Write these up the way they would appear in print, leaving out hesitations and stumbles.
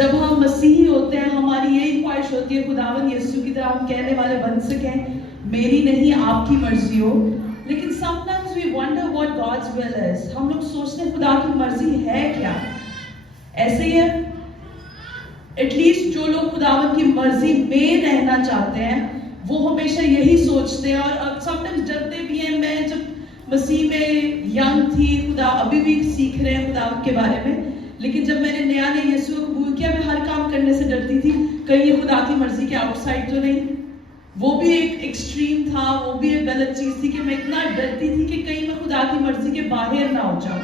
जब हम मसीही होते हैं हमारी यही ख्वाहिश होती है खुदावन यीशु की तरह हम कहने वाले बन सकें, मेरी नहीं आपकी मर्जी हो। लेकिन sometimes we wonder what God's will is. हम लोग सोचते हैं खुदा की मर्जी है क्या। ऐसे ही है एटलीस्ट जो लोग खुदावन की मर्जी में रहना चाहते हैं वो हमेशा यही सोचते हैं। और समटाइम्स डरते भी हैं। मैं जब मसीह में यंग थी, खुदा अभी भी सीख रहे हैं खुदा के बारे में, लेकिन जब मैंने नया यीशु को कबूल किया मैं हर काम करने से डरती थी कहीं ये खुदा की मर्जी के आउटसाइड तो नहीं। वो भी एक एक्सट्रीम था, वो भी एक गलत चीज थी कि मैं इतना डरती थी कि कहीं मैं खुदा की मर्जी के बाहर ना हो जाऊं।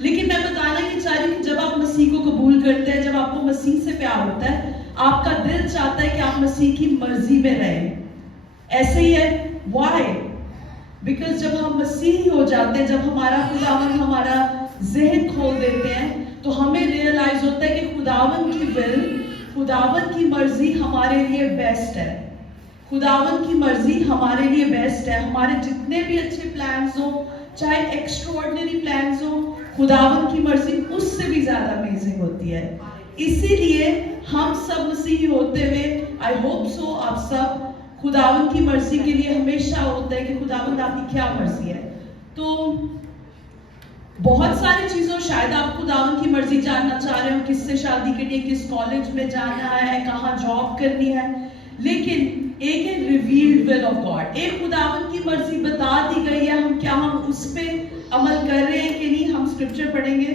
लेकिन मैं बताना ये चाह रही हूँ कि जब आप मसीह को कबूल करते हैं, जब आपको मसीह से प्यार होता है, आपका दिल चाहता है कि आप मसीह की मर्जी में रहें। ऐसे ही है। व्हाई? बिकॉज जब हम मसीही हो जाते हैं, जब हमारा खुदावन हमारा जहन खोल देते हैं, तो हमें रियलाइज होता है कि खुदावन की विल, खुदावन की मर्जी हमारे लिए बेस्ट है। खुदावन की मर्जी हमारे लिए बेस्ट है। हमारे जितने भी अच्छे प्लान्स हो, चाहे एक्स्ट्राऑर्डिनरी प्लान्स हो, खुदावन की मर्जी उससे भी ज्यादा अमेजिंग होती है। इसीलिए हम सब मसीही होते हुए, आई होप सो आप सब खुदावन की मर्जी के लिए हमेशा होता है कि खुदावन आपकी क्या मर्जी है। तो बहुत सारी चीजों, शायद आप खुदावन की मर्जी जानना चाह रहे हो, किससे शादी करनी है, किस कॉलेज में जाना है, कहाँ जॉब करनी है। लेकिन एक है रिवील्ड विल ऑफ गॉड। एक खुदावन की मर्जी बता दी गई है, हम क्या हम उस पे अमल कर रहे हैं कि नहीं। हम स्क्रिप्चर पढ़ेंगे,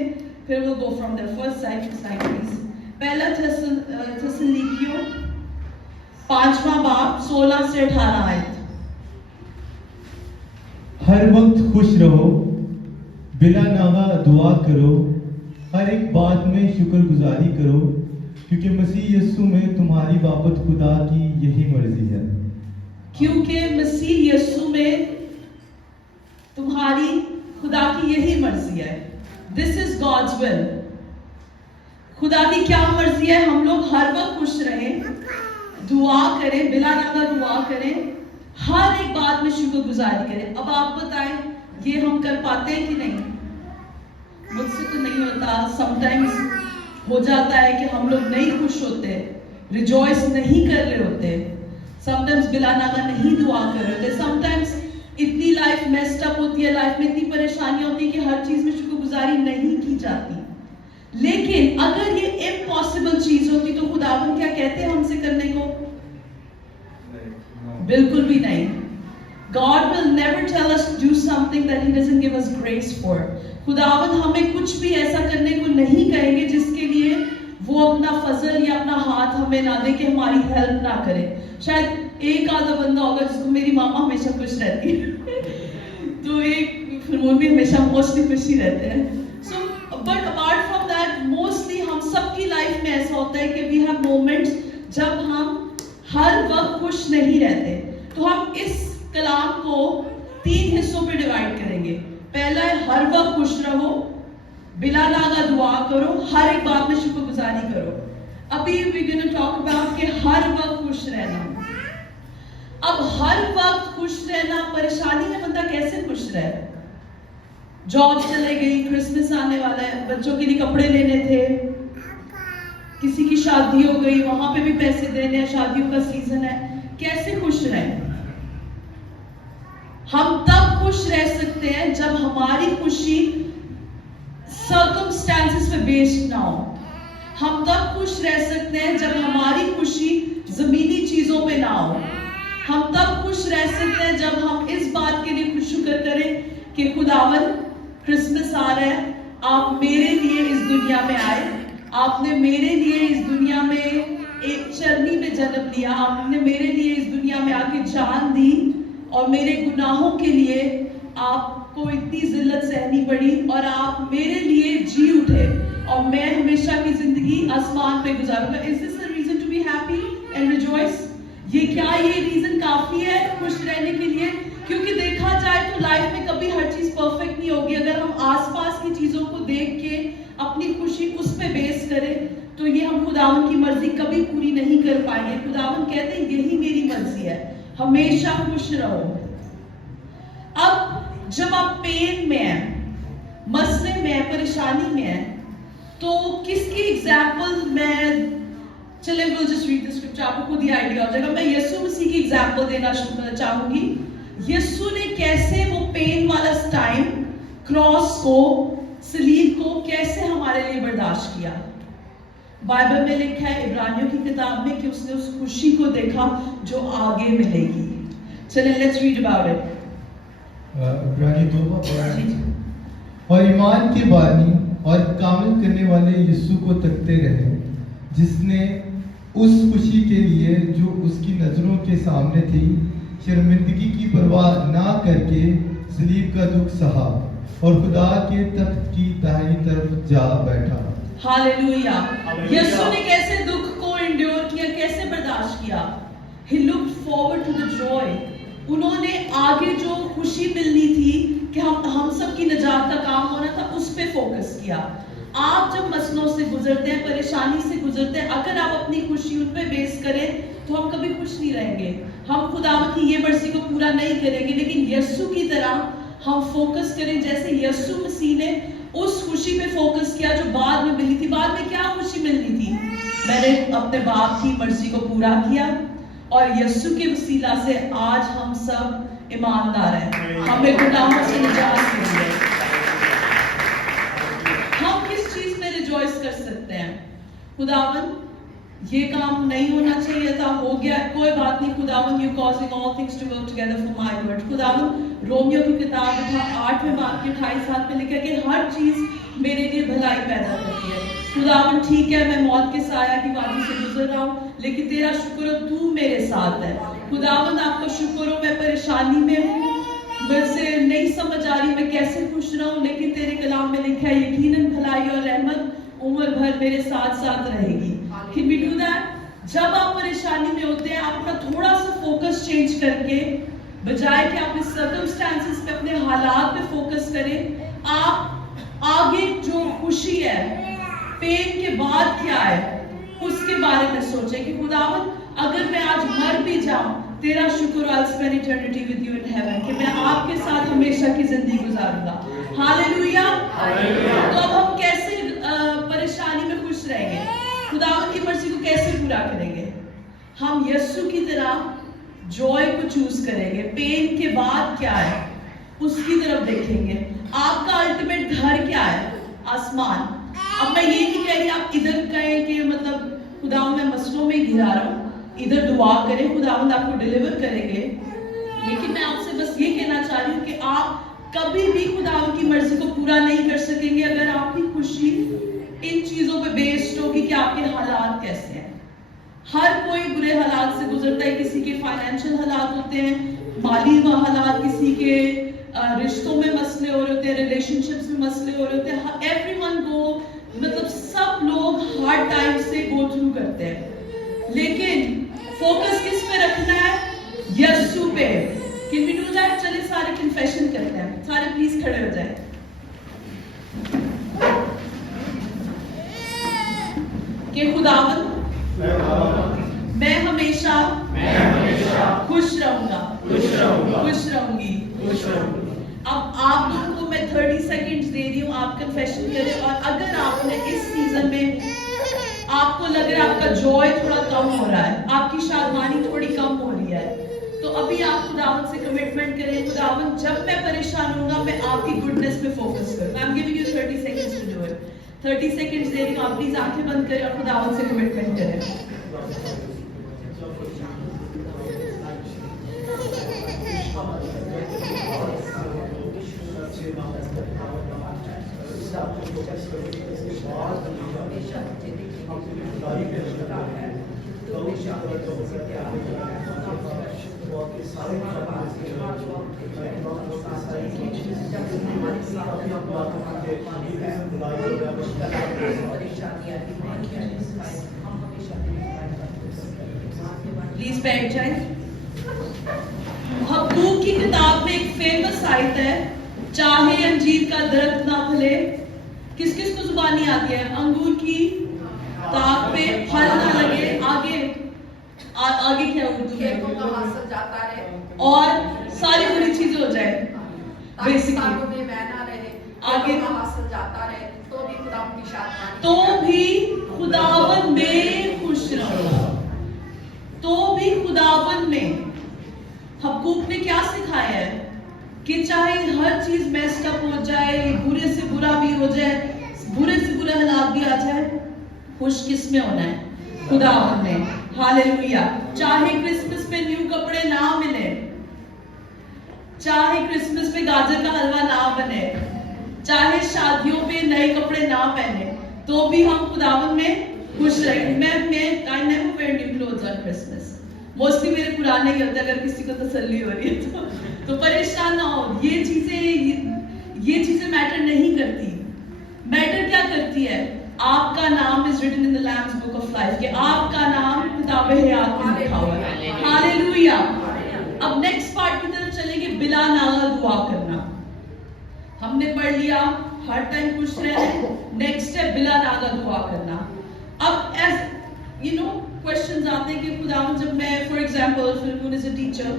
फिर वो go from the first side please. पहला थिस्सलुनीकियों 5वां बाब 16 से 18 आयत। हर वक्त खुश रहो, बिला नागा दुआ करो, हर एक बात में शुक्रगुजारी करो, क्योंकि मसीह यीशु में तुम्हारी बाबत खुदा की यही मर्जी है। क्योंकि मसीह यीशु में तुम्हारी खुदा की यही मर्जी है। This is God's will. खुदा की क्या मर्जी है? हम लोग हर वक्त खुश रहें, दुआ करें, बिला नागा दुआ करें, हर एक बात में शुक्रगुजारी करें। अब आप बताएं ये हम कर पाते हैं कि नहीं? मुझसे तो नहीं होता। समटाइम्स हो जाता है कि हम लोग नहीं खुश होते, रिजॉइस नहीं कर रहे होते, समटाइम्स बिला नागा नहीं दुआ कर रहे होते, समटाइम्स इतनी लाइफ मेस्ड अप होती है, लाइफ में इतनी परेशानियां होती है कि हर चीज में शुक्रगुजारी नहीं की जाती। लेकिन अगर ये इम्पॉसिबल चीज होती तो खुदावन क्या कहते हैं हमसे करने को? बिल्कुल भी नहीं। God will never tell us to do something that He doesn't give us grace for. खुदावन हमें कुछ भी ऐसा करने को नहीं कहेंगे जिसके लिए वो अपना फजल या अपना हाथ हमें ना दे, कि हमारी हेल्प ना करे। शायद एक आधा बंदा होगा जिसको मेरी मामा हमेशा खुश रहती है तो एक फिर वो भी हमेशा मोस्टली खुश ही रहते हैं। So but apart from that mostly हम सबकी लाइफ में ऐसा होता है कि वी हैव मोमेंट्स जब हम हर वक्त खुश नहीं रहते। तो हम इस कलाम को 3 हिस्सों पे डिवाइड करेंगे। पहला है हर वक्त खुश रहो, बिला नागा दुआ करो, हर एक बात में शुक्रगुजारी करो। अभी वी गोना टॉक अबाउट कि हर वक्त खुश रहना। अब हर वक्त खुश रहना, परेशानी में बंदा कैसे खुश रहे? जॉब चले गई, क्रिसमस आने वाला है, बच्चों के लिए कपड़े लेने थे, किसी की शादी हो गई, वहां पे भी पैसे देने हैं, शादियों का सीजन है, कैसे खुश रहें? हम तब खुश रह सकते हैं जब हमारी खुशी सर्कमस्टेंसेस पे बेस्ड ना हो। हम तब खुश रह सकते हैं जब हमारी खुशी जमीनी चीजों पे ना हो। हम तब खुश रह सकते हैं जब हम इस बात के लिए शुक्र करें कि खुदावन क्रिसमस आ रहा है, आप मेरे लिए इस दुनिया में आए, आपने मेरे लिए इस दुनिया में एक चरनी में जन्म लिया, आपने मेरे लिए इस दुनिया में आके जान दी और मेरे गुनाहों के लिए आपको इतनी जिल्लत सहनी पड़ी और आप मेरे लिए जी उठे और मैं हमेशा की जिंदगी आसमान पे गुजारूंगा। Is this a reason to be happy and rejoice? ये रीजन काफी है खुश रहने के लिए? क्योंकि देखा जाए तो लाइफ में कभी हर चीज परफेक्ट नहीं होगी। अगर हम आसपास की चीजों को देख के अपनी खुशी उस पे बेस करें तो ये हम खुदावन की मर्जी कभी पूरी नहीं कर पाएंगे। खुदावन कहते हैं यही मेरी मर्जी है, हमेशा खुश रहो। अब जब आप पेन में हैं, मसले में हैं, परेशानी में हैं, तो किसकी एग्जाम्पल मैं चले we'll just read the scripture, आपको खुद ही आइडिया हो जाएगा। मैं यीशु मसीह की एग्जाम्पल देना शुरू चाहूंगी। यीशु ने कैसे वो पेन वाला टाइम, क्रॉस को, सलीब को कैसे हमारे लिए बर्दाश्त किया। बाइबल में लिखा है इब्रानियों की किताब में कि उसने उस खुशी को देखा जो आगे मिलेगी। चले लेट्स रीड अबाउट इट। इब्रानी 2 और ईमान के बानी और कामिल करने वाले यीशु को तकते रहे, जिसने उस खुशी के लिए जो उसकी नजरों के सामने थी शर्मिंदगी की परवाह ना करके सलीब का दुख सहा और खुदा के तख्त की दाहिनी तरफ जा बैठा। हालेलुया। यीशु ने कैसे दुख को एंड्योर किया, कैसे बर्दाश्त किया। He looked forward to the joy. उन्होंने आगे जो खुशी मिलनी थी कि हम सब की निजात का काम होना था, उस पे फोकस किया। आप जब मसलों से गुजरते हैं, परेशानी से गुजरते हैं, अगर आप अपनी खुशी उन पे बेस करें तो हम कभी खुश नहीं रहेंगे। हम खुदावंद की ये मर्जी को पूरा नहीं करेंगे, लेकिन यीशु की तरह हम फोकस करें जैसे यीशु मसीह ने उस खुशी पे फोकस किया जो बाद में मिली थी। बाद में क्या खुशी मिलनी थी? मैंने अपने बाप की मर्जी को पूरा किया और यीशु के वसीला से आज हम सब ईमानदार हैं, हमें गुनाहों से निजात मिली है। हम किस चीज में रिजॉइस कर सकते हैं? खुदावंद ये काम नहीं होना चाहिए था, हो गया, कोई बात नहीं। खुदावंद you causing all things to work together for my good. खुदावंद रोमियो की किताब था 8वें बाब के 28 में लिखा कि हर चीज मेरे लिए भलाई पैदा करती है। खुदावंद ठीक है, मैं मौत के साया की वादी से गुजर रहा हूँ, लेकिन तेरा शुक्र हो तू मेरे साथ है। खुदावंद आपका शुक्र हो, मैं परेशानी में हूँ, मुझसे नहीं समझ आ रही मैं कैसे खुश रहूं, लेकिन तेरे कलाम में लिखा है यकीनन भलाई और रहमत उम्र भर मेरे साथ साथ रहेगी। Can we do that? जब आप परेशानी में होते हैं, आप अपना थोड़ा सा फोकस चेंज करके, बजाय कि अपने सर्कमस्टेंसेस पे, अपने हालात पे फोकस करें, आप आगे जो खुशी है, पेन के बाद क्या है, उसके बारे में सोचें कि खुदावंद अगर मैं आज मर भी जाऊं, तेरा शुक्र I'll spend eternity with you in heaven, कि मैं आपके साथ हमेशा की जिंदगी गुजारूंगा। हालेलुया। तो अब हम कैसे परेशानी में खुश रहेंगे, खुदावंद की मर्जी को कैसे पूरा करेंगे? हम यीशु की तरह जॉय को चूज करेंगे। पेन के बाद क्या है उसकी तरफ देखेंगे। आपका अल्टीमेट घर क्या है? आसमान। अब मैं ये नहीं कह रही आप इधर कहें कि मतलब खुदावंद मैं मसलों में घिरा रहा हूँ, इधर दुआ करें, खुदावंद आपको डिलीवर करेंगे। लेकिन मैं आपसे बस ये कहना चाह रही हूँ कि आप कभी भी खुदावंद की मर्जी को पूरा नहीं कर सकेंगे अगर आपकी खुशी इन चीजों पे बेस्ड होगी कि आपके हालात कैसे हैं। हर कोई बुरे हालात से गुजरता है, किसी के फाइनेंशियल हालात होते हैं, माली हालात, किसी के रिश्तों में मसले हो रहे होते हैं, रिलेशनशिप्स में मसले हो रहे होते हैं। एवरीवन गो, मतलब सब लोग हार्ड टाइम से गो थ्रू करते हैं, लेकिन फोकस किस पे रखना है? यीशु पे। Can we do that? चलिए सारे कन्फेशन करते हैं, सारे प्लीज खड़े हो जाए। कि खुदावंद मैं हमेशा खुश रहूंगा, खुश रहूंगी। अब आप लोगों को मैं 30 सेकंड्स दे रही हूँ, आप कन्फेशन करें। और अगर आपने इस सीजन में आपको लग रहा है आपका जॉय थोड़ा कम हो रहा है, आपकी शादमानी थोड़ी कम हो रही है, तो अभी आप खुदावंद से कमिटमेंट करें, खुदावंद जब मैं परेशान होऊंगा मैं आपकी गुडनेस पे फोकस करूंगा। I am giving you 30 seconds to do it. 30 seconds दे रही हूँ, आप प्लीज आंखें बंद करें और खुदावंद से कमिटमेंट करें। प्लीज बैठ जाए। हबक्कूक की किताब में एक फेमस आयत है, चाहे अंजीर का दरख्त ना फले, किस किस को जुबान नहीं आती है? अंगूर की ताक पे फल ना लगे, आगे क्या उर्दू में जाता रहे और सारी बुरी चीजें हो जाए, बेसिकली आगे जाता रहे, तो भी खुदावंद की शादमानी, तो भी खुदावंद में खुश रहो। हकूक ने क्या सिखाया है कि चाहे हर चीज मेस्ड अप हो जाए, बुरे से बुरा भी हो जाए, बुरे से बुरा हालात भी आ जाए, खुश किस में होना है? खुदावन में। हालेलुया। चाहे क्रिसमस पे न्यू कपड़े ना मिले, चाहे क्रिसमस पे गाजर का हलवा ना बने, चाहे शादियों पे नए कपड़े ना पहने, तो भी हम खुदावन में खुश रहेंगे। मैं I never wear new clothes on Christmas. Mostly मेरे पुराने ही होते हैं, अगर किसी को तसल्ली हो रही है तो परेशान ना हो। ये चीजें मैटर नहीं करती। मैटर क्या करती है? आपका नाम is written in the lamb's book of life, कि आपका नाम किताब हयात में लिखा हुआ है। हालेलुया। अब नेक्स्ट पार्ट की तरफ चलेंगे, बिला नागा दुआ करना। हमने पढ़ लिया हर टाइम खुश रहना, नेक्स्ट है बिला नागा दुआ करना। अब एज यू नो क्वेश्चंस आते हैं कि खुदावन, जब मैं फॉर एग्जांपल फिल्मून इज अ टीचर,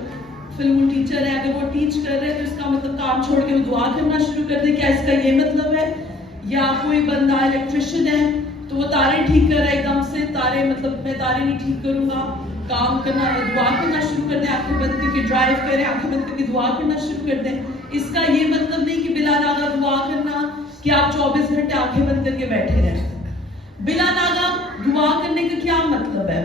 फिल्मून टीचर है, अगर वो टीच कर रहे हैं तो इसका मतलब काम छोड़ के वो दुआ करना शुरू कर दे, क्या इसका ये मतलब है? या कोई बंदा इलेक्ट्रिशियन है तो वो तारे ठीक कर रहा है, एकदम से तारे, मतलब मैं तारे नहीं ठीक करूंगा, काम करना, दुआ करना शुरू कर दे, आंखें बंद करके ड्राइव करें, आंखें बंद करके दुआ करना शुरू कर दें। इसका ये मतलब नहीं कि बिला नागा दुआ करना कि आप 24 घंटे आंखें बंद करके बैठे रहें। बिला नागा दुआ करने का क्या मतलब है?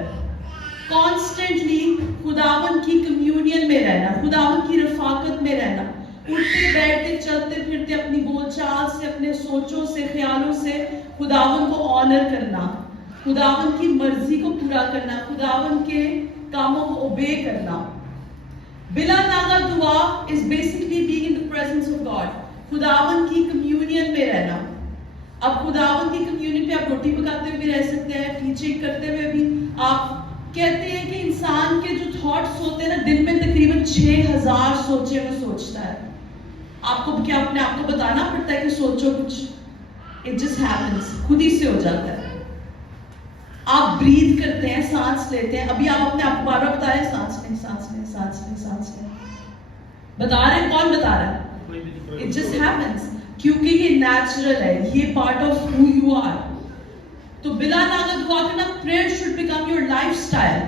कॉन्स्टेंटली खुदावन की कम्युनियन में रहना, खुदावन की रफाकत में रहना, उठते बैठते चलते फिरते अपनी बोलचाल से, अपने सोचों से, ख्यालों से खुदावन को ऑनर करना, खुदावन की मर्जी को पूरा करना, खुदावन के कामों को ओबे करना। बिला नागा दुआ is basically being in the presence of God, खुदावन की कम्युनियन में रहना। अब खुदावन की कम्युनियन पे आप रोटी पकाते हुए भी रह सकते हैं, टीचिंग करते हुए भी। आप कहते हैं कि इंसान के जो थॉट्स होते हैं ना, दिन में तकरीबन 6000 सोचे वो सोचता है। आपको क्या अपने आप को बताना पड़ता है कि सोचो कुछ? इट जस्ट हैपेंस, खुद ही से हो जाता है। आप ब्रीथ करते हैं, सांस लेते हैं, अभी आप अपने आप को बार बार बता रहे हैं सांस लें, सांस लें, सांस लें, सांस लें, बता रहे हैं, कौन बता रहा है? इट जस्ट हैपेंस, क्योंकि ये नेचुरल है, ये part of who you are. तो बिला नागा दुआ करना, prayer should become your lifestyle.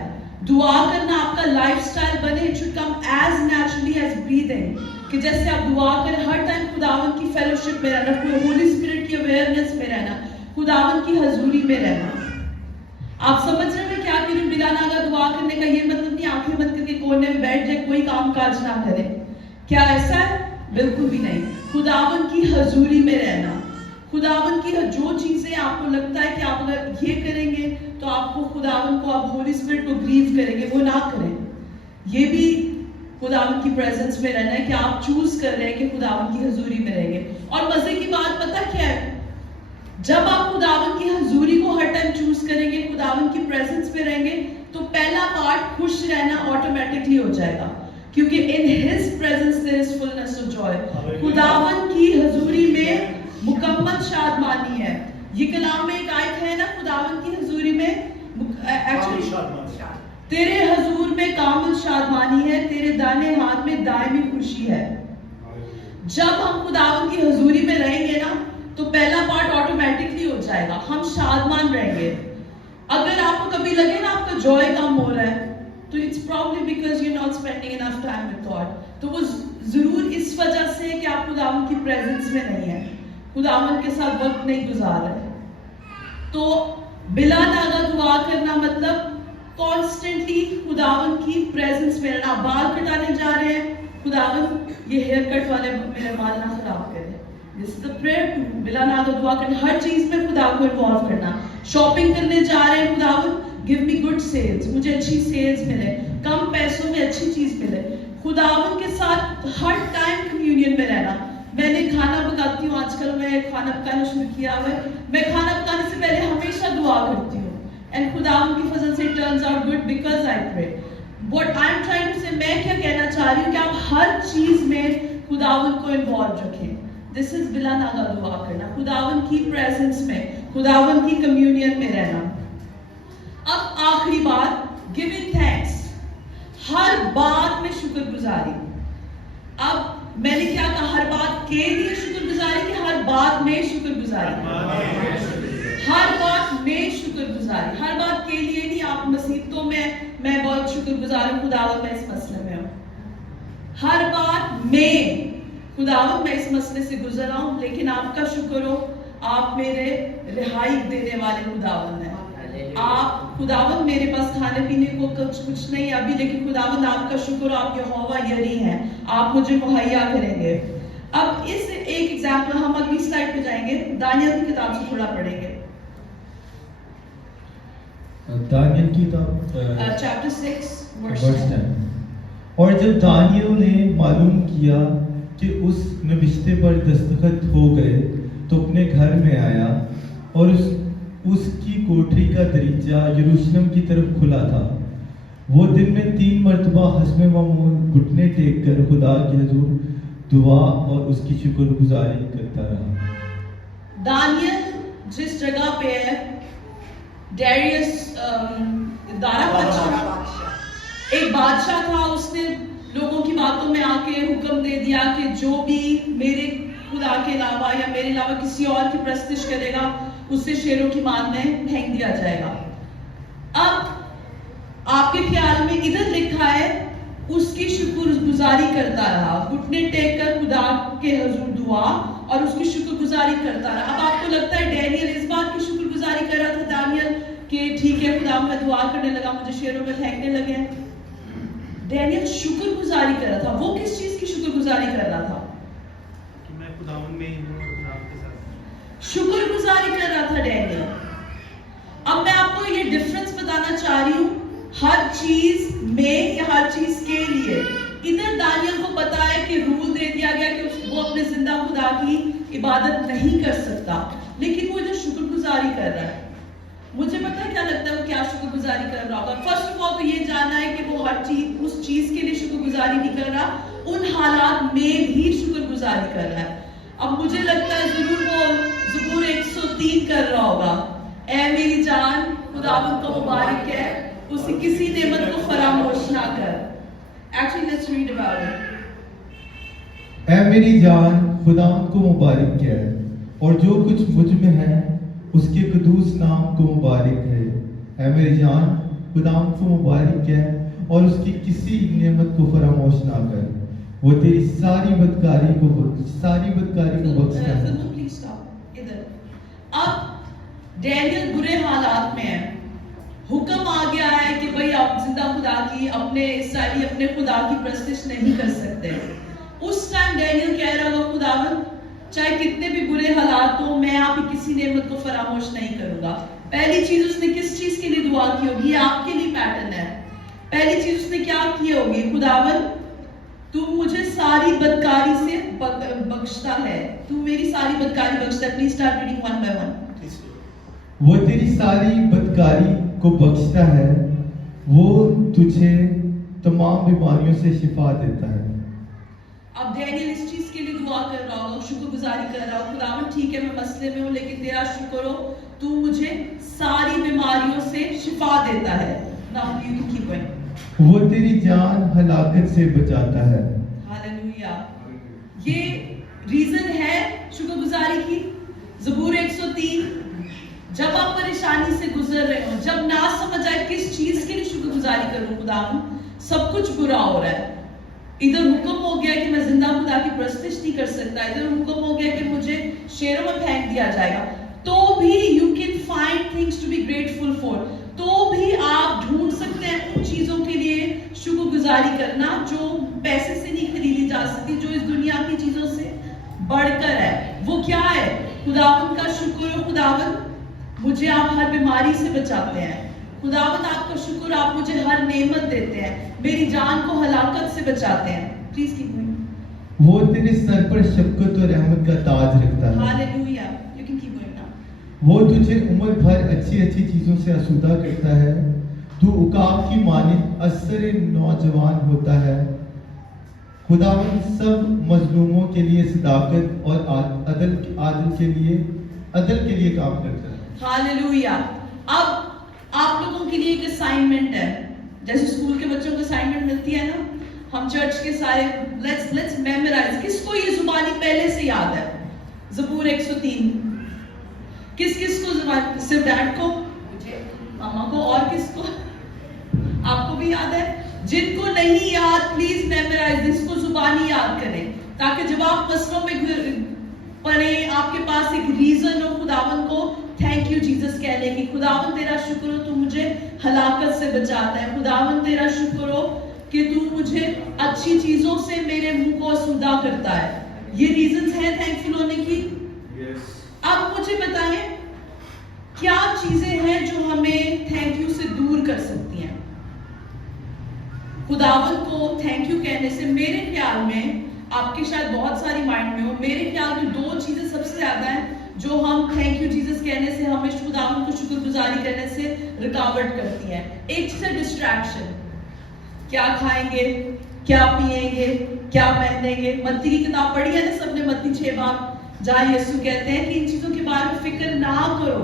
दुआ करना आपका लाइफस्टाइल बने, it should come as naturally as breathing, कि जैसे आप दुआ करें, हर टाइम खुदावन की फेलोशिप में रहना, होली स्पिरिट की अवेयरनेस में रहना, खुदावन की हजूरी में रहना। आप समझ रहे हैं क्या करूं? बिला नागा दुआ करने का ये मतलब नहीं आंखें बंद करके कोने में बैठ जाए, कोई काम काज ना करे। क्या ऐसा है? बिल्कुल भी नहीं। खुदावन की हजूरी में रहना, खुदावन की जो चीजें आपको लगता है कि आप अगर ये करेंगे तो आपको खुदावन को, आप होली स्पिरिट को ग्रीव करेंगे, वो ना करें। ये भी खुदावन की प्रेजेंस में रहना है कि आप चूज कर रहे हैं कि खुदावन की हजूरी में रहेंगे। और मजे की बात पता क्या है? जब आप खुदावन की हजूरी को हर टाइम चूज करेंगे, खुदावन की प्रेजेंस में रहेंगे, तो पहला पार्ट खुश रहना ऑटोमेटिकली हो जाएगा, क्योंकि in his presence there is fullness of joy. खुदावन की हजूरी में मुकम्मल शादमानी है। ये कलाम में एक आयत है ना, खुदावन की हजूरी में एक्चुअली तेरे हजूर में कामिल शादमानी है, तेरे दाने हाथ में दायमी खुशी है। जब हम खुदावन की हजूरी में रहेंगे ना, तो पहला पार्ट ऑटोमेटिकली हो जाएगा, हम शादमान रहेंगे। अगर आपको कभी लगे ना आपका जॉय कम हो रहा है, तो it's probably because you not spending enough time with God. तो वो जरूर इस वजह से कि आप खुदावन की प्रेजेंस में नहीं है, खुदावन के साथ वक्त नहीं गुजार रहे। तो बिला नागा दुआ करना मतलब कॉन्स्टेंटली खुदावन की प्रेजेंस में रहना। बाल कटाने जा रहे हैं, खुदावन ये हेयर कट वाले मेरे बाल ना खराब करे, this is the prayer to बिला नागा दुआ करना। हर चीज में खुदा को इन्वॉल्व करना। शॉपिंग करने जा रहे हैं, खुदावन गिव मी गुड सेल्स, मुझे अच्छी सेल्स मिले, कम पैसों में अच्छी चीज मिले। खुदावन के साथ हर टाइम कम्युनियन में रहना। मैंने खाना पकाती हूँ, आजकल मैं खाना पकाना शुरू किया हुआ है। मैं खाना पकाने से पहले हमेशा दुआ करती हूँ, एंड खुदावन की फजल से it turns out good because I pray. What I am trying to say, मैं क्या कहना चाह रही हूँ कि आप हर चीज में खुदावन को इन्वॉल्व रखें। दिस इज बिला नागा दुआ करना, खुदावन की प्रेजेंस में, खुदावन की कम्युनियन में रहना। अब आखिरी बात, गिविंग थैंक्स, हर बात में शुक्रगुजारी। अब मैंने क्या कहा? हर बात के लिए शुक्रगुजारी कि हर बात में शुक्रगुजारी? हर बात में शुक्रगुजारी, हर बात के लिए नहीं। आप मुसीबतों में मैं बहुत शुक्रगुजार हूँ खुदावन, मैं इस मसले में हूँ, हर बात में खुदावन मैं इस मसले से गुजर रहा हूँ, लेकिन आपका शुक्र हो आप मेरे रिहाई देने वाले खुदावन हैं। आप खुदावन मेरे पास खाने पीने को कुछ नहीं अभी, लेकिन खुदावन आपका शुक्र हो आप यहोवा यरी हैं, आप मुझे मुहैया करेंगे। अब इस एक एग्जाम्पल हम अगली स्लाइड पे जाएंगे, दानियल की किताब से थोड़ा पढ़ेंगे। दानियल की किताब चैप्टर 6 वर्स वर्स 10। और जब दानियल ने मालूम किया कि उस नविश्ते पर दस्तखत हो गए तो अपने घर में आया, और उसकी कोठरी का दरीचा यरूशलेम की तरफ खुला था। वो दिन में 3 मरतबा हस्मे मामूल घुटने टेक कर खुदा के हुजूर दुआ और उसकी शुक्रगुजारी करता रहा। दानियल जिस जगह पे है, डेरियस दारा बादशाह, एक बादशाह था, उसने लोगों की बातों में आके हुक्म दे दिया कि जो भी मेरे खुदा के अलावा या मेरे अलावा किसी और की प्रस्तिश करेगा उसे शेरों की मान में फेंक दिया जाएगा। अब आपके ख्याल में इधर लिखा है उसकी शुक्रगुजारी करता रहा, घुटने टेक कर खुदा के हुजूर दुआ और उसकी शुक्रगुजारी करता रहा। अब आपको लगता है डैनियल इस बात की शुक्रगुजारी कर रहा था दानियल कि ठीक है खुदा मैं दुआ करने लगा, मुझे शेरों में फेंकने लगे। डैनियल शुक्रगुजारी कर रहा था। वो किस चीज की शुक्रगुजारी कर रहा था? कि मैं खुदावन में ही हूँ और खुदा के साथ। शुक्रगुजारी कर रहा था डैनियल। अब मैं आपको ये डिफरेंस बताना चाह रही हूँ, हर चीज में या हर चीज के लिए। इधर दानियल को पता है कि रूल दे दिया गया कि वो अपने जिंदा खुदा की इबादत नहीं कर सकता, लेकिन वो इधर शुक्रगुजारी कर रहा है। मुझे पता है क्या लगता है वो क्या शुक्रगुजारी कर रहा होगा। फर्स्ट ऑफ ऑल तो ये जानना है कि वो हर चीज उस चीज के लिए शुक्रगुजारी नहीं कर रहा, उन हालात में भी शुक्रगुजारी कर रहा है। अब मुझे लगता है जरूर वो ज़बूर 103 कर रहा होगा, ऐ मेरी जान खुदावंद को मुबारक है, उसी किसी नेमत को फरामोश ना कर। Actually, let's read about it. ऐ मेरी जान खुदावंद को मुबारक है, और जो कुछ मुझ में है उसके कदूस नाम को मुबारक है। ऐ मेरी जान खुदावंद को मुबारक है, और उसकी किसी नेमत को फरामोश ना कर। वो तेरी सारी बदकारी को बख्शता है। Please stop. इधर अब डैनियल बुरे हालात में है, हुक्म आ गया है कि भाई आप जिंदा खुदा की अपने इस्राएली अपने खुदा की प्रस्तिश नहीं कर सकते। उस टाइम डैनियल कह रहा होगा खुदावन चाहे कितने भी बुरे हालात हो मैं आपकी किसी नेमत को फरामोश नहीं करूंगा। पहली चीज उसने किस चीज के लिए दुआ की होगी? ये आपके लिए पैटर्न है। पहली चीज उसने क्या की होगी? खुदावन तू मुझे सारी बदकारी से बख्शता है, तू मेरी सारी बदकारी बख्शता है। Please start reading one by one. वो तेरी सारी बदकारी को बख्शता है, वो तुझे तमाम बीमारियों से शिफा देता है। अब डैनियल इस चीज के लिए दुआ कर रहा होगा, शुक्रगुजारी कर रहा होगा, खुदावन ठीक है मैं मसले में हूँ लेकिन तेरा शुक्र हो तू मुझे सारी बीमारियों से शिफा देता है। Now you can keep going. वो तेरी जान हलाकत से बचाता है। हालेलुया। ये रीजन है शुक्रगुजारी की। ज़बूर 103, जब आप परेशानी से गुजर रहे हो, जब ना समझ आए किस चीज के लिए शुक्रगुजारी करूं, खुदावन सब कुछ बुरा हो रहा है, इधर हुक्म हो गया कि मैं जिंदा खुदा की प्रस्तिश नहीं कर सकता, इधर हुक्म हो गया कि मुझे शेरों में फेंक दिया जाएगा, तो भी you can find things to be grateful for. तो भी आप ढूंढ सकते हैं उन चीजों के लिए शुक्रगुजारी करना जो पैसे से नहीं खरीदी जा सकती, जो इस दुनिया की चीजों से बढ़कर है। वो क्या है? खुदावन का शुक्र हो, खुदावन मुझे आप हर बीमारी से बचाते हैं, खुदावंद आपका शुक्र आप मुझे हर नेमत देते हैं, मेरी जान को हलाकत से बचाते हैं। Please keep going. वो तेरे सर पर शफ़क़त और रहमत का ताज रखता है। Hallelujah. You can keep going now. वो तुझे उम्र भर अच्छी अच्छी चीजों से आसूदा करता है, तू उकाब की मानिंद असर नौजवान होता है। खुदावंद सब मजलूमों के लिए सदाकत और आदल के लिए काम करता है। हालेलुया। अब आप लोगों के लिए एक असाइनमेंट है, जैसे स्कूल के बच्चों को असाइनमेंट मिलती है ना, हम चर्च के सारे लेट्स मेमोराइज। किसको ये जुबानी पहले से याद है? ज़बूर 103 किस किस को जुबान? सिर्फ डैड को, मामा को, और किसको? आपको भी याद है? जिनको नहीं याद प्लीज मेमोराइज, जिसको जुबानी याद करें, ताकि जब आप मसलों में पड़े आपके पास एक रीजन हो खुदावन को थैंक यू जीसस कहने की। खुदावन तेरा शुक्र हो तू मुझे हलाकत से बचाता है। खुदावन तेरा शुक्र हो कि तू मुझे अच्छी चीजों से मेरे मुंह को आसूदा करता है। ये रीजंस हैं थैंकफुल होने की। अब मुझे बताएं क्या चीजें हैं जो हमें थैंक यू से दूर कर सकती हैं। खुदावन को थैंक यू कहने से मेरे ख्याल में, आपके शायद बहुत सारी माइंड में हो, मेरे ख्याल में दो चीजें सबसे ज्यादा हैं जो हम थैंक यू जीसस कहने से, हमें खुदावन को शुक्रगुजारी करने से रुकावट करती हैं। एक चीज है डिस्ट्रैक्शन। क्या खाएंगे, क्या पिएंगे, क्या पहनेंगे। मत्ती की किताब पढ़ी है ना सबने, मत्ती 6 बाब, जहाँ यीशु कहते हैं कि इन चीजों के बारे में फिक्र ना करो।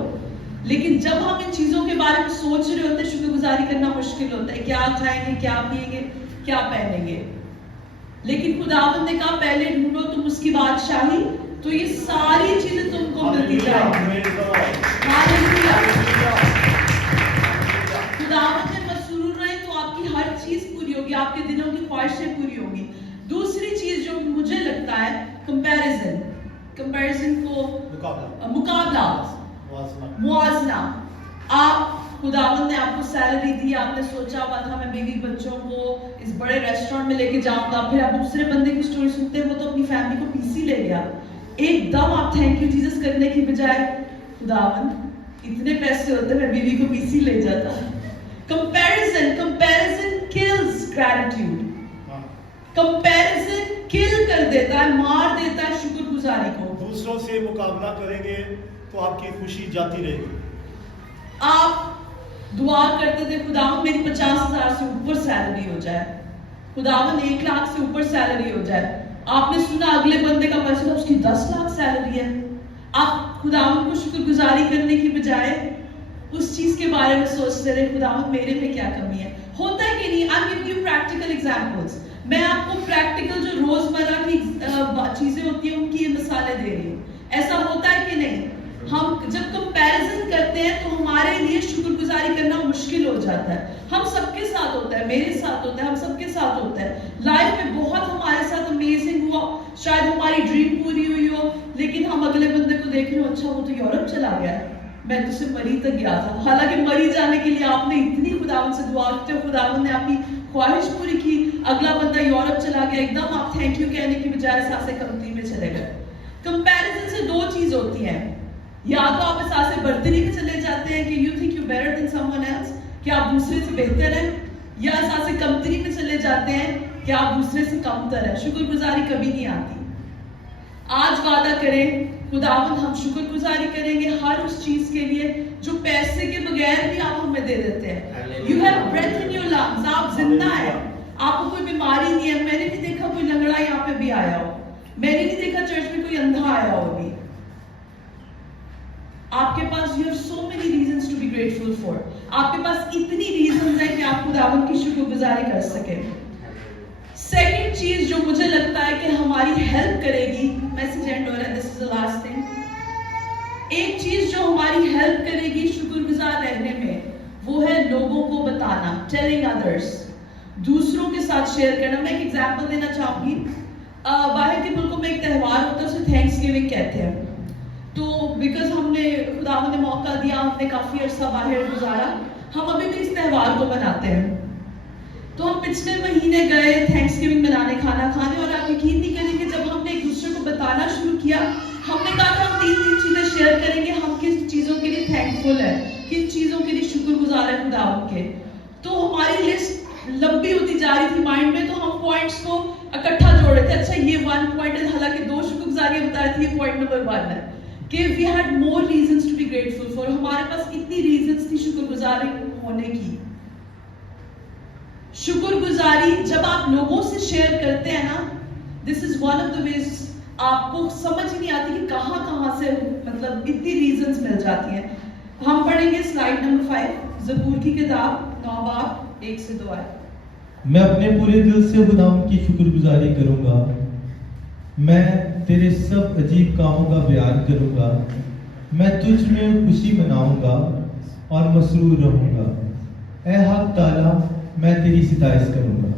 लेकिन जब हम इन चीजों के बारे में सोच रहे होते हैं, शुक्रगुजारी करना मुश्किल होता है। क्या खाएंगे, क्या पिएंगे, क्या पहनेंगे। लेकिन खुदावंद ने कहा पहले ढूंढो तुम उसकी बादशाही, तो ये सारी चीजें तुमको मिलती जाएंगी। खुदावंद में मसरूर रहे तो आपकी हर चीज पूरी होगी, आपके दिलों की ख्वाहिशें पूरी होगी। दूसरी चीज जो मुझे लगता है कंपैरिजन, कंपैरिजन को मुकाबला, मुआवजा। आप खुदावंद ने आपको सैलरी दी, आपने सोचा हुआ था मैं बीवी बच्चों को इस बड़े रेस्टोरेंट में लेके जाऊंगा, फिर आप दूसरे बंदे की स्टोरी सुनते हैं वो तो अपनी फैमिली को पीसी ले गया। एकदम आप थैंक यू जीसस करने की बजाय खुदावंद इतने पैसे होते मैं बीवी को पीसी ले जाता। Comparison, comparison kills gratitude. Comparison kill कर देता है, मार देता है शुक्रगुजारी को। दूसरों से मुकाबला करेंगे तो आपकी खुशी जाती रहेगी। आप दुआ करते थे खुदावन मेरी 50,000 से ऊपर सैलरी हो जाए, खुदावन 1 लाख से ऊपर सैलरी हो जाए। आपने सुना अगले बंदे का पैसा उसकी 10 लाख सैलरी है। आप खुदावन को शुक्रगुजारी करने की बजाय उस चीज के बारे में सोचते रहे खुदावन मेरे में क्या कमी है। होता है कि नहीं? आई am giving you practical examples. मैं आपको प्रैक्टिकल जो रोजमर्रा की चीजें होती हैं उनकी ये मिसालें दे रही हूँ। ऐसा होता है कि नहीं? हम जब कंपैरिजन करते हैं तो हमारे लिए शुक्रगुजारी करना मुश्किल हो जाता है। हम सबके साथ होता है, मेरे साथ होता है, हम सबके साथ होता है। लाइफ में बहुत हमारे साथ अमेजिंग हुआ, शायद हमारी ड्रीम पूरी हुई हो, लेकिन हम अगले बंदे को देख रहे हो अच्छा वो तो यूरोप चला गया, मैं तो सिर्फ मरी तक गया था। हालांकि मरी जाने के लिए आपने इतनी खुदावन से दुआ की, खुदावन ने आपकी ख्वाहिश पूरी की, अगला बंदा यूरोप चला गया, एकदम आप थैंक यू कहने की बजाय सांसें कमती में चले गए। कंपैरिजन से दो चीज होती है, या तो आप सांसें बढ़तरी में चले जाते हैं कि you think you better than someone else, कि आप दूसरे से बेहतर हैं, या सांसें कमतरी में चले जाते हैं कि आप दूसरे से कमतर हैं। शुक्रगुजारी कभी नहीं आती। आज वादा करें खुदावंद हम शुक्रगुजारी करेंगे हर उस चीज के लिए जो पैसे के बगैर भी आप हमें दे देते हैं। You have breath in your lungs, आप जिंदा हैं, आपको कोई बीमारी नहीं है। मैंने नहीं देखा कोई लंगड़ा यहाँ पे भी आया हो, मैंने नहीं देखा चर्च में कोई अंधा आया हो भी। आपके पास you have so many reasons to be grateful for. आपके पास इतनी रीजंस हैं कि आप खुदावंद की शुक्रगुजारी कर सके। सेकंड चीज जो मुझे लगता है कि हमारी हेल्प करेगी, मैसेज एंड हो रहा है, this is the last thing. एक चीज जो हमारी हेल्प करेगी शुक्रगुजार रहने में, वो है लोगों को बताना, टेलिंग अदर्स, दूसरों के साथ शेयर करना। मैं एक एग्जांपल देना चाहूंगी। बाहर के मुल्कों में एक त्यौहार होता है, उसे थैंक्सगिविंग कहते हैं। तो बिकॉज हमने खुदावंद ने मौका दिया, हमने काफी अर्सा बाहर गुजारा, हम अभी भी इस त्यौहार को मनाते हैं। तो हम पिछले महीने गए थैंक्सगिविंग मनाने, खाना खाने, और आप यकीन नहीं करेंगे जब हमने एक दूसरे को बताना शुरू किया, हमने कहा था हम 3 चीजें शेयर करेंगे, हम किस चीजों के लिए थैंकफुल है, किस चीजों के लिए शुक्रगुजार है खुदावंद के। तो हमारी लिस्ट लंबी होती जा रही थी माइंड में, तो हम पॉइंट्स को इकट्ठा जोड़ रहे थे। अच्छा ये 1 पॉइंट है, हालांकि 2 शुक्रगुजारियां बता रही थी, ये पॉइंट नंबर 1 है कि we had more reasons to be grateful for. हमारे पास इतनी रीजंस थी शुक्रगुजार होने की। शुक्रगुजारी जब आप लोगों से शेयर करते हैं ना, this is one of the ways, आपको समझ ही नहीं आती कि कहां से मतलब इतनी रीजंस मिल जाती हैं। हम पढ़ेंगे स्लाइड नंबर 5, ज़बूर की किताब 9 बाब 1 से 2 आयत। मैं अपने पूरे दिल से खुदावंद की शुक्रगुजारी करूंगा, मैं तेरे सब अजीब कामों का बयान करूंगा, मैं तुझ में खुशी मनाऊंगा और मसरूर रहूंगा। ऐ हक ताला मैं तेरी सिताइश करूंगा।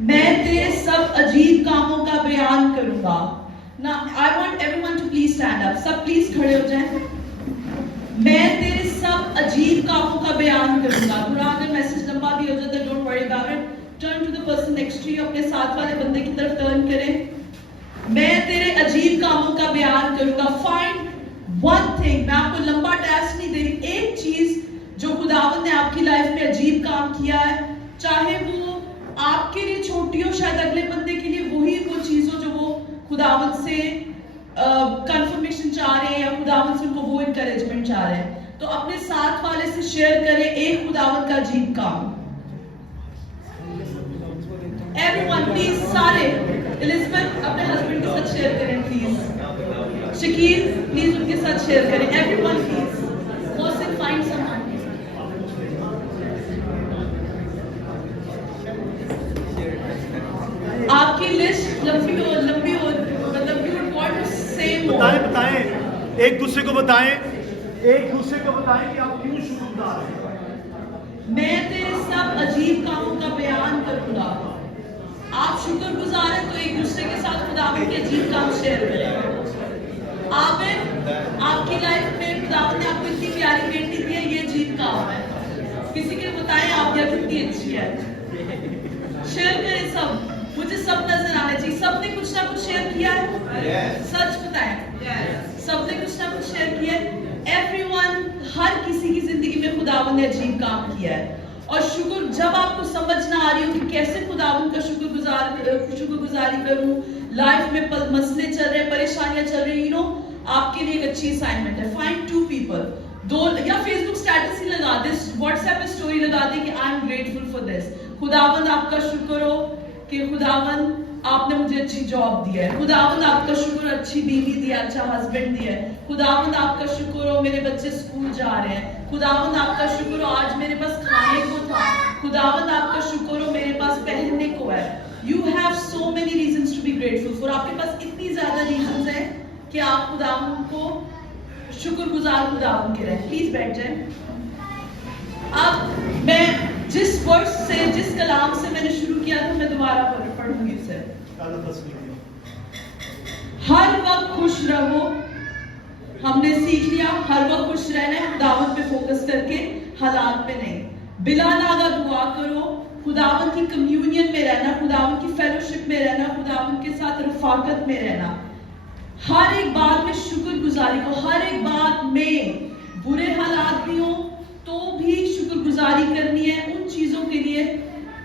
मैं तेरे सब अजीब कामों का बयान करूंगा। ना I want everyone to please stand up, सब प्लीज खड़े हो जाएं। मैं तेरे सब अजीब कामों का बयान करूंगा। थोड़ा अगर मैसेज लंबा भी हो जाता है, don't worry about it, turn to the person next to you, अपने साथ वाले बंदे की तरफ टर्न करें। मैं तेरे अजीब कामों का बयान करूंगा। फाइंड वन थिंग, मैं आपको लंबा टास्क नहीं दे रही, एक चीज जो खुदावंद ने आपकी लाइफ में अजीब काम किया है, चाहे वो आपके लिए छोटी हो, शायद अगले बंदे के लिए वही वो चीज हो जो वो खुदावंद से कंफर्मेशन चाह रहे हैं या खुदावंद से उनको वो इंकरेजमेंट चाह रहे हैं। तो अपने साथ वाले से शेयर करें एक खुदावंद का अजीब काम। एवरीवन प्लीज, सारे एलिजाबेथ अपने हस्बैंड के साथ शेयर करें प्लीज। शकील प्लीज उनके साथ शेयर करें। Everyone please, Mohsin find someone. आपकी लिस्ट लंबी हो मतलब यू वुड वांट टू से मोर। बताएं, एक दूसरे को बताएं कि आप क्यों शुक्रगुजार हैं। मैं तेरे सब अजीब कामों का बयान करूंगा। आप शुक्रगुजार हैं तो एक दूसरे के साथ खुदावंद के अजीब काम शेयर करें। आपकी लाइफ में खुदावंद ने आपको इतनी प्यारी बेटी दी है, ये अजीब काम है। किसी के बताएं आप या कितनी अच्छी है, शेयर करें सब। मुझे सब नजर आना चाहिए। सबने कुछ ना कुछ शेयर किया है, सच बताएं। सबने कुछ ना कुछ शेयर किया है। एवरीवन, हर किसी की जिंदगी में खुदावंद ने अजीब काम किया है। और शुक्र, जब आपको समझ ना आ रही हो कि कैसे खुदावंद का शुक्रगुजारी करूं, लाइफ में मसले चल रहे हैं, परेशानियां चल रही, यू नो, आपके लिए एक अच्छी असाइनमेंट है। फाइंड टू पीपल, दो, या फेसबुक स्टेटस ही लगा दे, व्हाट्सएप पे स्टोरी लगा दे कि I am grateful for this. खुदावंद आपका शुक्र हो कि खुदावंद आपने मुझे अच्छी जॉब दी है। खुदावंद आपका शुक्र अच्छी बीवी दी है, अच्छा हस्बैंड दिया है। खुदावंद आपका शुक्र हो मेरे बच्चे स्कूल जा रहे हैं। खुदावंद आपका शुक्र हो आज मेरे पास खाने को था। खुदावंद आपका शुक्र हो मेरे पास पहनने को है। You have so many reasons to be grateful for. आपके पास इतनी ज्यादा रीजंस है कि आप खुदावंद को शुक्रगुजार खुदावंद के रहें। प्लीज बैठ जाए। अब मैं जिस वर्स से, जिस कलाम से मैंने शुरू किया था, मैं दोबारा पढ़ूंगी इसे। हर वक्त खुश रहो। हमने सीख लिया हर वक्त खुश रहना है, खुदावंद पे फोकस करके, हालात पे नहीं। बिला नागा दुआ करो, खुदावंद की कम्युनियन में रहना, खुदावंद की फेलोशिप में रहना, खुदावंद के साथ रफाकत में रहना। हर एक बात में शुक्रगुजारी को, हर एक बात में, बुरे हालात भी हो तो भी शुक्रगुजारी करनी है उन चीजों के लिए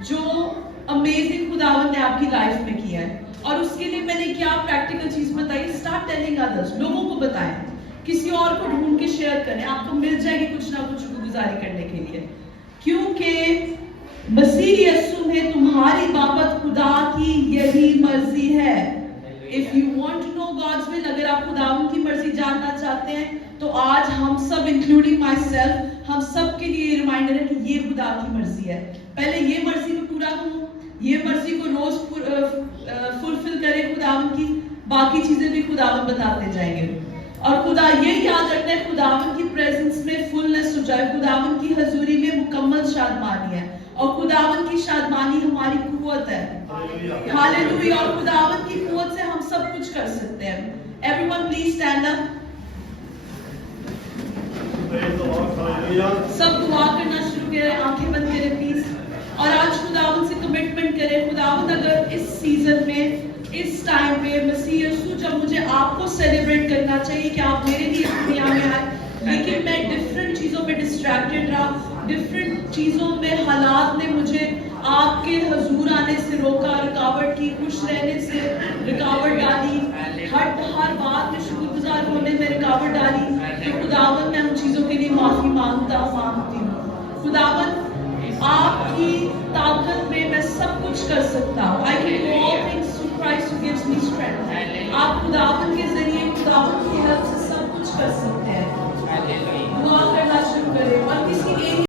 जो अमेजिंग खुदावंद ने आपकी लाइफ में किया है। और उसके लिए मैंने क्या प्रैक्टिकल चीज बताई, स्टार्ट टेलिंग अदर्स, लोगों को बताएं, किसी और को ढूंढ के शेयर करें, आपको मिल जाएगी कुछ ना कुछ शुक्रगुजारी करने के लिए। क्योंकि मसीह यीशु में तुम्हारी बाबत खुदा की यही मर्जी है। If you want to know God's will, अगर आप खुदावंद की मर्जी जानना चाहते हैं तो आज हम सब, इंक्लूडिंग माई सेल्फ, हम सब के लिए रिमाइंडर है कि ये खुदा की मर्जी है। पहले ये मर्जी को पूरा करो, ये मर्जी को रोज फुलफिल करें खुदावंद की, बाकी चीजें भी खुदावंद बताते जाएंगे। और खुदा ये याद रखना है, खुदावंद की प्रेजेंस में फुलनेस हो जाए, खुदावंद की हजूरी में मुकम्मल शादमानी है। और खुदावंद की शादमानी हमारी कुव्वत है। हालेलुया। और खुदावंद की कुव्वत से हम सब कुछ कर सकते हैं। Everyone please stand up. सब दुआ करना शुरू करें, आंखें बंद करें प्लीज। और आज खुदावंद से कमिटमेंट करें, खुदावंद अगर इस सीजन में, इस टाइम पे मसीह यीशु, जब मुझे आपको सेलिब्रेट करना चाहिए कि आप मेरे लिए दुनिया में आए, लेकिन मैं डिफरेंट चीजों में डिस्ट्रैक्टेड रहा, डिफरेंट चीजों में हालात ने मुझे आपके हजूर आने से रोका, रुकावट की, खुश रहने से रुकावट डाली, हर बात में शुक्रगुजार होने में रुकावट डाली। तो खुदावंद मैं उन चीजों के लिए माफी मांगती हूँ। खुदावंद आपकी ताकत में मैं सब कुछ कर सकता हूँ। I can do all things through Christ who gives me strength। आप खुदावंद के जरिए, खुदावंद की हेल्प से सब कुछ कर सकते हैं।